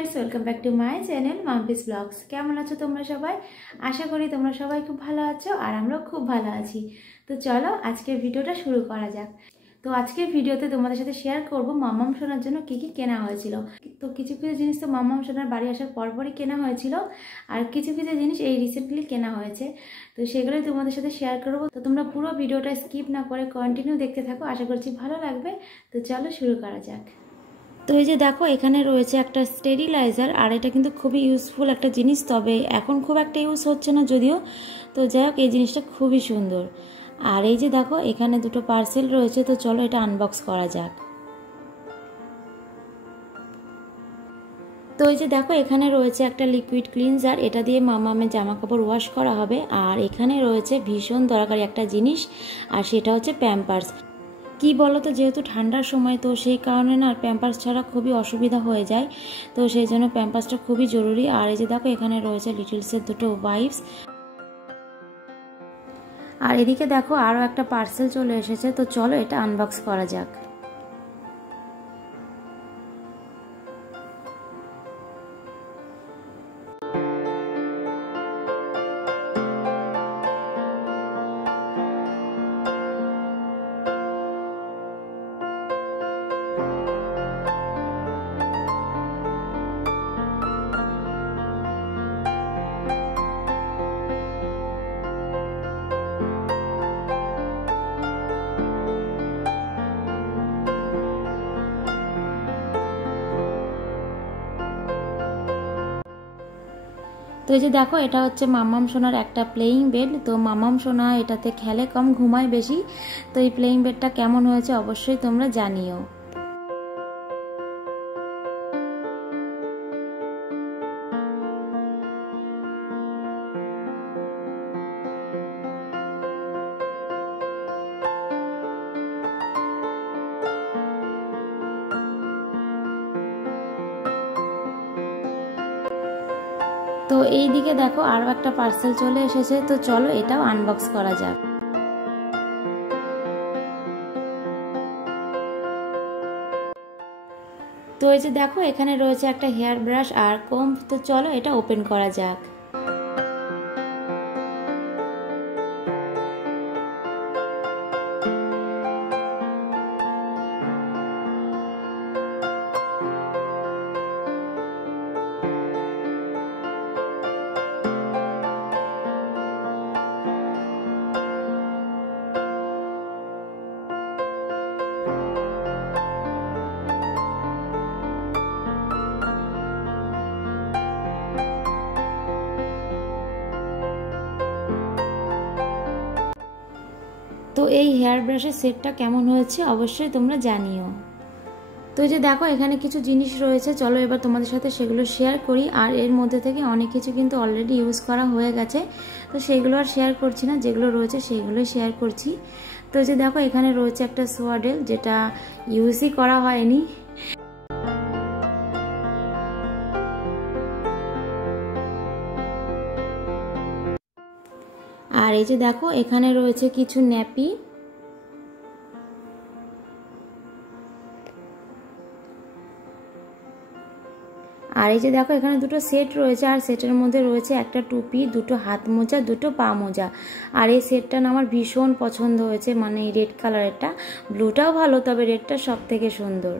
Friends welcome back to my channel Mampi's vlogs. কেমন আছো তোমরা সবাই? আশা করি তোমরা সবাই খুব ভালো আছো আর আমরাও খুব ভালো আছি। তো চলো আজকের ভিডিওটা শুরু করা যাক। তো আজকের ভিডিওতে তোমাদের সাথে শেয়ার করব মাম্মাম সোনার জন্য কি কি কেনা হয়েছিল। তো কিছু কিছু জিনিস তো মাম্মাম সোনার বাড়ি আসার পরপরই কেনা হয়েছিল, আর কিছু কিছু জিনিস এই রিসেন্টলি কেনা হয়েছে। তো সেগুলোই তোমাদের সাথে শেয়ার করব। তো তোমরা পুরো ভিডিওটা স্কিপ না করে কন্টিনিউ দেখতে থাকো, আশা করছি ভালো লাগবে। তো চলো শুরু করা যাক। তো এই যে দেখো এখানে রয়েছে একটা স্টেরিলাইজার, আর এটা কিন্তু খুবই ইউজফুল একটা জিনিস, তবে এখন খুব একটা ইউজ হচ্ছে না যদিও। তো যাই হোক এই জিনিসটা খুবই সুন্দর। আর এই যে দেখো এখানে দুটো পার্সেল রয়েছে, তো চলো এটা আনবক্স করা যাক। তো এই যে দেখো এখানে রয়েছে একটা লিকুইড ক্লিনজার, এটা দিয়ে মামামের জামা কাপড় ওয়াশ করা হবে। আর এখানে রয়েছে ভীষণ দরকারি একটা জিনিস, আর সেটা হচ্ছে প্যাম্পার্স। কি বলো তো, যেহেতু ঠান্ডার সময়, তো সেই কারণে না প্যাম্পার্স ছাড়া খুবই অসুবিধা হয়ে যায়। তো সেই জন্য প্যাম্পার্সটা খুবই জরুরি। আর এই যে দেখো এখানে রয়েছে লিটলসের দুটো ওয়াইপস। আর এদিকে দেখো আরও একটা পার্সেল চলে এসেছে, তো চলো এটা আনবক্স করা যাক। তো এই যে দেখো এটা হচ্ছে মাম্মাম সোনার একটা প্লেয়িং বেড। তো মাম্মাম সোনা এটাতে খেলে কম, ঘুমায় বেশি। তো এই প্লেয়িং বেডটা কেমন হয়েছে অবশ্যই তোমরা জানিও। তো এই দিকে দেখো আরও একটা পার্সেল চলে এসেছে, তো চলো এটাও আনবক্স করা যাক। তো এই যে দেখো এখানে রয়েছে একটা হেয়ার ব্রাশ আর কম্ব, তো চলো এটা ওপেন করা যাক। তো এই হেয়ার ব্রাশের সেটটা কেমন হয়েছে অবশ্যই তোমরা জানিও। তো এই যে দেখো এখানে কিছু জিনিস রয়েছে, চলো এবার তোমাদের সাথে সেগুলো শেয়ার করি। আর এর মধ্যে থেকে অনেক কিছু কিন্তু অলরেডি ইউজ করা হয়ে গেছে, তো সেগুলো আর শেয়ার করছি না, যেগুলো রয়েছে সেইগুলোই শেয়ার করছি। তো এই যে দেখো এখানে রয়েছে একটা সোয়াডেল, যেটা ইউজই করা হয়নি। আর এই যে দেখো এখানে রয়েছে কিছু ন্যাপি। আর এই যে দেখো এখানে দুটো সেট রয়েছে, আর সেটের মধ্যে রয়েছে একটা টুপি, দুটো হাত মোজা, দুটো পা মোজা। আর এই সেটটা না আমার ভীষণ পছন্দ হয়েছে, মানে এই রেড কালারেরটা। ব্লুটাও ভালো, তবে রেডটা সব থেকে সুন্দর।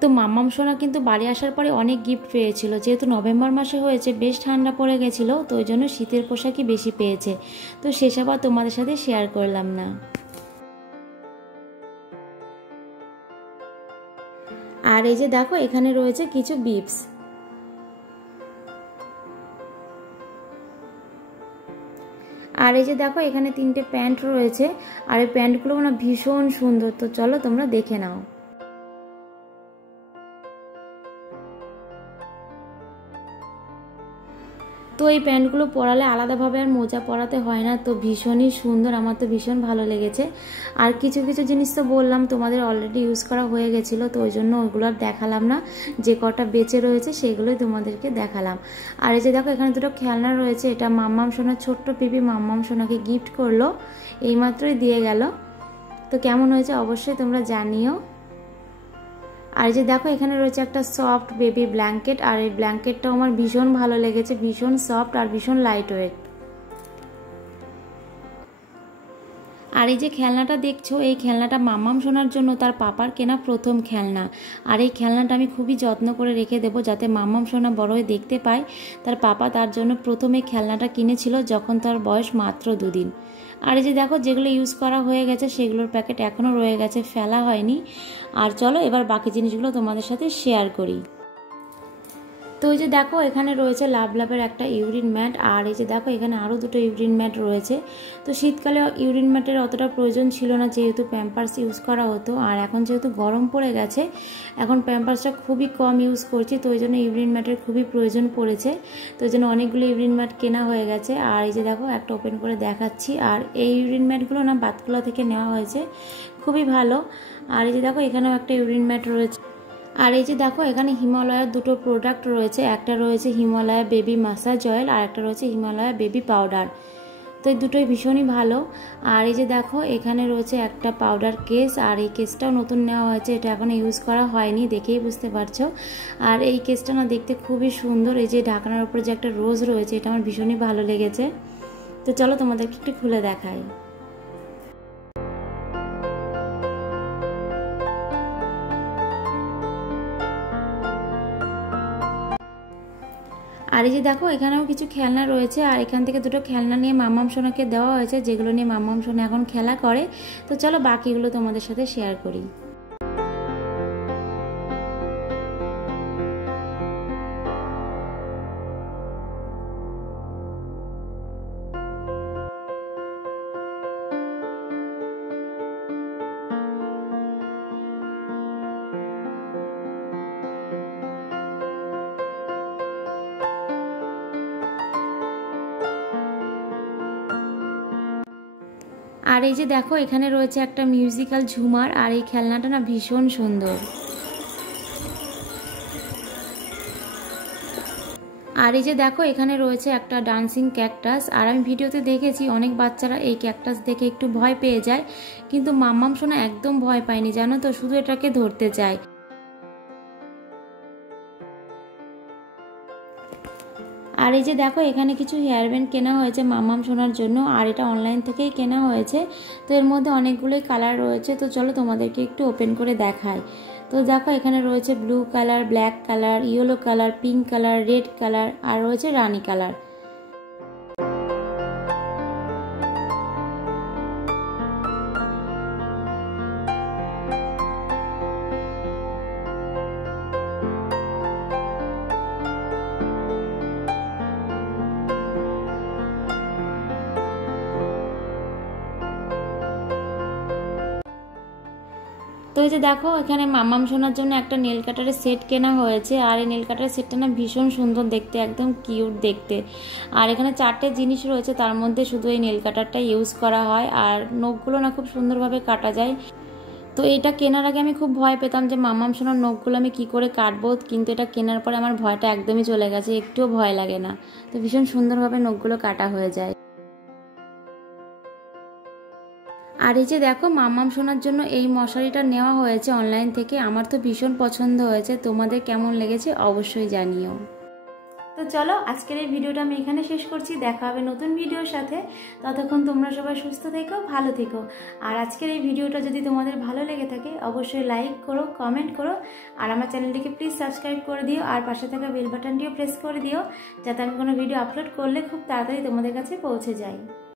তো মাম্মাম সোনা কিন্তু বাড়ি আসার পরে অনেক গিফট পেয়েছিল, যেহেতু নভেম্বর মাসে হয়েছে, বেশ ঠান্ডা পড়ে গেছিলো, তো ওই জন্য শীতের পোশাকই বেশি পেয়েছে। তো সেসব আর তোমাদের সাথে শেয়ার করলাম না। আর এই যে দেখো এখানে রয়েছে কিছু বিপস। আর এই যে দেখো এখানে তিনটে প্যান্ট রয়েছে, আর এই প্যান্টগুলো না ভীষণ সুন্দর, তো চলো তোমরা দেখে নাও। তো এই প্যান্টগুলো পরালে আলাদাভাবে আর মোজা পরাতে হয় না, তো ভীষণই সুন্দর, আমার তো ভীষণ ভালো লেগেছে। আর কিছু কিছু জিনিস তো বললাম তোমাদের অলরেডি ইউজ করা হয়ে গেছিলো, তো ওই জন্য ওইগুলো আর দেখালাম না, যে কটা বেঁচে রয়েছে সেগুলোই তোমাদেরকে দেখালাম। আর এই যে দেখো এখানে দুটো খেলনা রয়েছে, এটা মাম্মাম সোনার ছোট্ট পিপি মাম্মাম সোনাকে গিফট করলো, এইমাত্রই দিয়ে গেল। তো কেমন হয়েছে অবশ্যই তোমরা জানিও। আর যে দেখো এখানে রয়েছে একটা সফট বেবি ব্ল্যাঙ্কেট, আর এই ব্ল্যাঙ্কেটটাও আমার ভীষণ ভালো লেগেছে, ভীষণ সফট আর ভীষণ লাইট ওয়েট। আর এই যে খেলনাটা দেখছো, এই খেলনাটা মাম্মাম সোনার জন্য তার পাপার কেনা প্রথম খেলনা। আর এই খেলনাটা আমি খুবই যত্ন করে রেখে দেবো, যাতে মাম্মাম সোনা বড় হয়ে দেখতে পায় তার পাপা তার জন্য প্রথমে খেলনাটা কিনেছিল যখন তার বয়স মাত্র 2 দিন। আর এই যে দেখো যেগুলো ইউজ করা হয়ে গেছে সেগুলোর প্যাকেট এখনও রয়ে গেছে, ফেলা হয়নি। আর চলো এবার বাকি জিনিসগুলো তোমাদের সাথে শেয়ার করি। তো এই যে দেখো এখানে রয়েছে লাভলাভের একটা ইউরিন ম্যাট, আর এই যে দেখো এখানে আরও 2টো ইউরিন ম্যাট রয়েছে। তো শীতকালে ইউরিন ম্যাটের অতটা প্রয়োজন ছিল না, যেহেতু প্যাম্পার্স ইউজ করা হতো। আর এখন যেহেতু গরম পড়ে গেছে, এখন প্যাম্পার্সটা খুবই কম ইউজ করছি, তো ওই জন্য ইউরিন ম্যাটের খুবই প্রয়োজন পড়েছে। তো ওই জন্য অনেকগুলো ইউরিন ম্যাট কেনা হয়ে গেছে। আর এই যে দেখো একটা ওপেন করে দেখাচ্ছি। আর এই ইউরিন ম্যাটগুলো না বাতকুলা থেকে নেওয়া হয়েছে, খুবই ভালো। আর এই যে দেখো এখানেও একটা ইউরিন ম্যাট রয়েছে। আর এই যে দেখো এখানে হিমালয়ের 2টো প্রোডাক্ট রয়েছে, একটা রয়েছে হিমালয়া বেবি মাসাজ অয়েল আর একটা রয়েছে হিমালয়া বেবি পাউডার। তো এই দুটোই ভীষণই ভালো। আর এই যে দেখো এখানে রয়েছে একটা পাউডার কেস, আর এই কেসটাও নতুন নেওয়া হয়েছে, এটা এখনো ইউজ করা হয়নি, দেখেই বুঝতে পারছো। আর এই কেসটা না দেখতে খুবই সুন্দর, এই যে ঢাকনার উপরে যে একটা রোজ রয়েছে এটা আমার ভীষণই ভালো লেগেছে। তো চলো তোমাদেরকে একটু খুলে দেখাই। আর এই যে দেখো এখানেও কিছু খেলনা রয়েছে, আর এখান থেকে 2টো খেলনা নিয়ে মাম্মাম সোনাকে দেওয়া হয়েছে, যেগুলো নিয়ে মাম্মাম সোনা এখন খেলা করে। তো চলো বাকিগুলো তোমাদের সাথে শেয়ার করি। আর এই যে দেখো এখানে রয়েছে একটা মিউজিক্যাল ঝুমার, আর এই খেলনাটা না ভীষণ সুন্দর। আর এই যে দেখো এখানে রয়েছে একটা ডান্সিং ক্যাকটাস, আর আমি ভিডিওতে দেখেছি অনেক বাচ্চারা এই ক্যাকটাস দেখে একটু ভয় পেয়ে যায়, কিন্তু মাম্মাম সোনা একদম ভয় পায়নি জানো তো, শুধু এটাকে ধরতে চায়। আর এই যে দেখো এখানে কিছু হেয়ার ব্যান্ড কেনা হয়েছে মাম্মাম সোনার জন্য, আর এটা অনলাইন থেকেই কেনা হয়েছে। তো এর মধ্যে অনেকগুলোই কালার রয়েছে, তো চলো তোমাদেরকে একটু ওপেন করে দেখাই। তো দেখো এখানে রয়েছে blue colour, black colour, yellow colour, pink colour, red colour, আর রয়েছে রানী কালার। তো এই যে দেখো এখানে মাম্মাম সোনার জন্য একটা নেল কাটারের সেট কেনা হয়েছে, আর এই নেল কাটারের সেটটা না ভীষণ সুন্দর দেখতে, একদম কিউট দেখতে। আর এখানে 4টে জিনিস রয়েছে, তার মধ্যে শুধু এই নেল কাটারটা ইউজ করা হয়, আর নখগুলো না খুব সুন্দরভাবে কাটা যায়। তো এটা কেনার আগে আমি খুব ভয় পেতাম যে মাম্মাম সোনার নখগুলো আমি কি করে কাটবো, কিন্তু এটা কেনার পরে আমার ভয়টা একদমই চলে গেছে, একটুও ভয় লাগে না। তো ভীষণ সুন্দরভাবে নখগুলো কাটা হয়ে যায়। আর এই যে দেখো মাম্মাম সোনার জন্য এই মশারিটা নেওয়া হয়েছে অনলাইন থেকে, আমার তো ভীষণ পছন্দ হয়েছে, তোমাদের কেমন লেগেছে অবশ্যই জানিও। তো চলো আজকের এই ভিডিওটা আমি এখানে শেষ করছি, দেখা হবে নতুন ভিডিওর সাথে। ততক্ষণ তোমরা সবাই সুস্থ থেকো, ভালো থেকো। আর আজকের এই ভিডিওটা যদি তোমাদের ভালো লেগে থাকে অবশ্যই লাইক করো, কমেন্ট করো, আর আমার চ্যানেলটিকে প্লিজ সাবস্ক্রাইব করে দিও, আর পাশে থাকা বেল বাটনটিও প্রেস করে দিও, যাতে আমি কোনো ভিডিও আপলোড করলে খুব তাড়াতাড়ি তোমাদের কাছে পৌঁছে যায়।